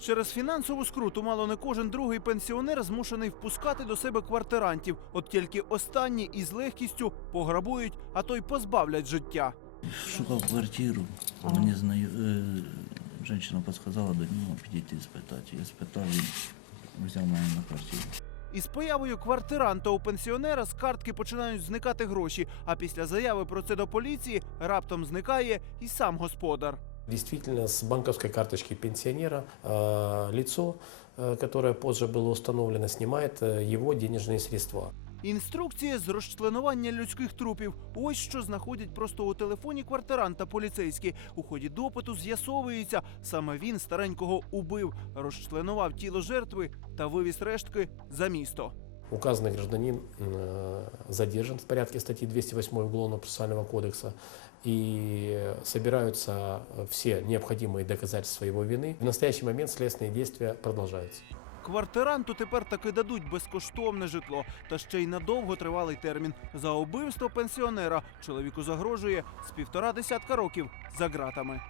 Через фінансову скруту мало не кожен другий пенсіонер змушений впускати до себе квартирантів. От тільки останні із легкістю пограбують, а то й позбавлять життя. Шукав квартиру, мені знаю, е, жінка підказала до нього підійти спитати. Я спитав, він взяв мене на квартиру. Із появою квартиранта у пенсіонера з картки починають зникати гроші. А після заяви про це до поліції раптом зникає і сам господар. Действительно, с банковской карточки пенсионера э, лицо, э, которое позже было установлено, снимает э, его денежные средства. Інструкція з розчленування людських трупів. Ось що знаходять просто у телефоні квартиранта поліцейські. У ході допиту з'ясовується, саме він старенького убив, розчленував тіло жертви та вивіз рештки за місто. Указанный гражданин э, задержан в порядке статьи 208 Уголовно-процессуального кодекса и собираются э, все необходимые доказательства его вины. В настоящий момент следственные действия продолжаются. Квартиранту тепер таки дадуть безкоштовне житло, та ще й на довготривалий термін. За убивство пенсіонера чоловіку загрожує з півтора десятка років за ґратами.